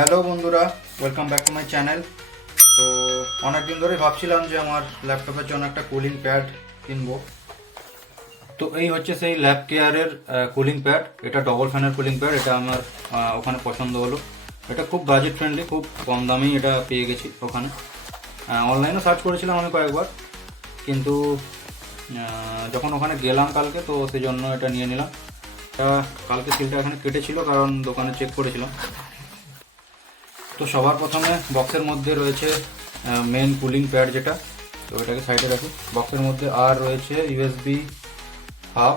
Hello বন্ধুরা, welcome back to my channel. তো অনেকদিন ধরে ভাবছিলাম যে আমার ল্যাপটপের জন্য একটা কুলিং প্যাড কিনবো। তো এই হচ্ছে সেই ল্যাব কেয়ারের কুলিং প্যাড। এটা ডবল ফ্যানের কুলিং প্যাড। এটা আমার ওখানে পছন্দ হলো। এটা খুব বাজেট ফ্রেন্ডলি, খুব কম দামেই এটা পেয়ে গেছি ওখানে। অনলাইনে সার্চ করেছিলাম আমি কয়েকবার, কিন্তু যখন ওখানে গেলাম কালকে, তো সেই জন্য এটা নিয়ে নিলাম। কালকে সিলটা এখানে কেটেছিল, কারণ দোকানে চেক করেছিলাম। তো সবার প্রথমে বক্সের মধ্যে রয়েছে মেন কুলিং প্যাড যেটা, তো এটাকে সাইডে রাখি। বক্সের মধ্যে আর রয়েছে ইউএসবি হাব।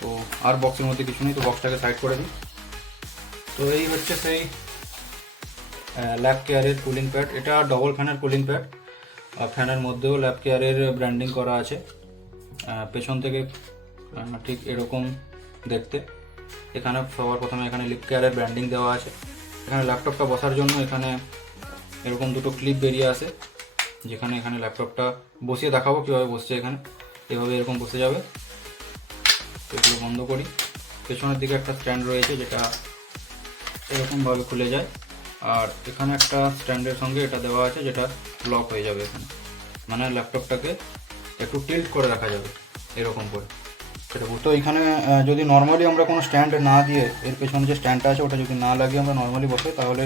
তো আর বক্সের মধ্যে কিছু নেই, তো বক্সটাকে সাইড করে দিই। তো এই হচ্ছে সেই ল্যাব কেয়ারের কুলিং প্যাড। এটা ডবল ফ্যানের কুলিং প্যাড। ফ্যানের মধ্যেও ল্যাব কেয়ারের ব্র্যান্ডিং করা আছে। পেছন থেকে ঠিক এরকম দেখতে। এখানে সবার প্রথমে এখানে লিপ কেয়ারের ব্র্যান্ডিং দেওয়া আছে। এখানে ল্যাপটপটা বসার জন্য এখানে এরকম দুটো ক্লিপ বেরিয়ে আসে, যেখানে এখানে ল্যাপটপটা বসিয়ে দেখাবো কীভাবে বসছে। এখানে এভাবে এরকম বসে যাবে। এগুলো বন্ধ করি। পেছনের দিকে একটা স্ট্যান্ড রয়েছে, যেটা এরকমভাবে খুলে যায়। আর এখানে একটা স্ট্যান্ডের সঙ্গে এটা দেওয়া আছে, যেটা লক হয়ে যাবে এখানে। মানে ল্যাপটপটাকে একটু টিল্ট করে রাখা যাবে এরকম করে। সেটা তো এখানে যদি নর্মালি আমরা কোনো স্ট্যান্ড না দিয়ে, এর পেছনে যে স্ট্যান্ডটা আছে ওটা যদি না লাগিয়ে আমরা নর্মালি বসে, তাহলে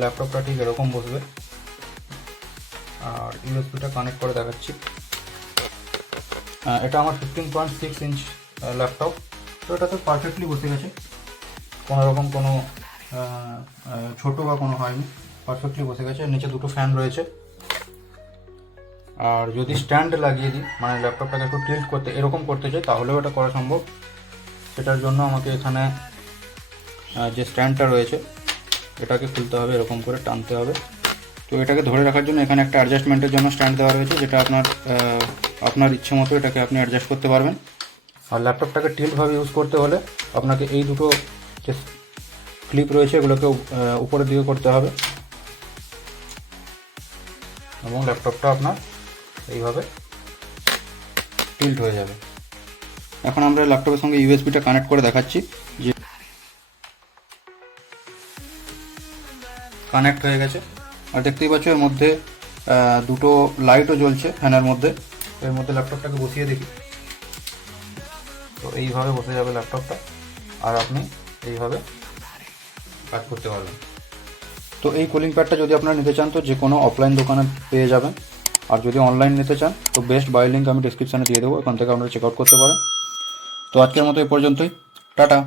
ল্যাপটপটা ঠিক এরকম বসবে। আর ইউএসবিটা কানেক্ট করে দেখাচ্ছি। এটা আমার 15.6 ইঞ্চ ল্যাপটপ। তো এটা তো পারফেক্টলি বসে গেছে, কোনো রকম কোনো ছোটো বা কোনো হয়নি, পারফেক্টলি বসে গেছে। নিচে দুটো ফ্যান রয়েছে। আর যদি স্ট্যান্ড লাগিয়ে দিই, মানে ল্যাপটপটাকে একটু টিল্ট করতে এরকম করতে চাই, তাহলেও এটা করা সম্ভব। সেটার জন্য আমাকে এখানে যে স্ট্যান্ডটা রয়েছে এটাকে খুলতে হবে, এরকম করে টানতে হবে। তো এটাকে ধরে রাখার জন্য এখানে একটা অ্যাডজাস্টমেন্টের জন্য স্ট্যান্ড দেওয়া রয়েছে, যেটা আপনার ইচ্ছে মতো এটাকে আপনি অ্যাডজাস্ট করতে পারবেন। আর ল্যাপটপটাকে টিল্টভাবে ইউজ করতে হলে আপনাকে এই দুটো যে ক্লিপ রয়েছে এগুলোকে উপরের দিকে করতে হবে, এবং ল্যাপটপটা আপনার এইভাবে টিল্ট হয়ে যাবে। এখন আমরা ল্যাপটপের সঙ্গে ইউএসবিটা কানেক্ট করে দেখাচ্ছি যে কানেক্ট হয়ে গেছে। আর দেখতেই পাচ্ছ এর মধ্যে দুটো লাইটও জ্বলছে ফ্যানের মধ্যে। এর মধ্যে ল্যাপটপটাকে বসিয়ে দেখি। তো এইভাবে বসে যাবে ল্যাপটপটা, আর আপনি এইভাবে কাজ করতে পারবেন। তো এই কুলিং প্যাডটা যদি আপনারা নিতে চান, তো যে কোনো অফলাইন দোকানে পেয়ে যাবেন। আর যদি অনলাইন নিতে চান, তো বেস্ট বাই লিঙ্ক আমি ডিসক্রিপশানে দিয়ে দেবো, ওখান থেকে আপনারা চেক আউট করতে পারেন। তো আজকের মতো এই পর্যন্তই। টাটা।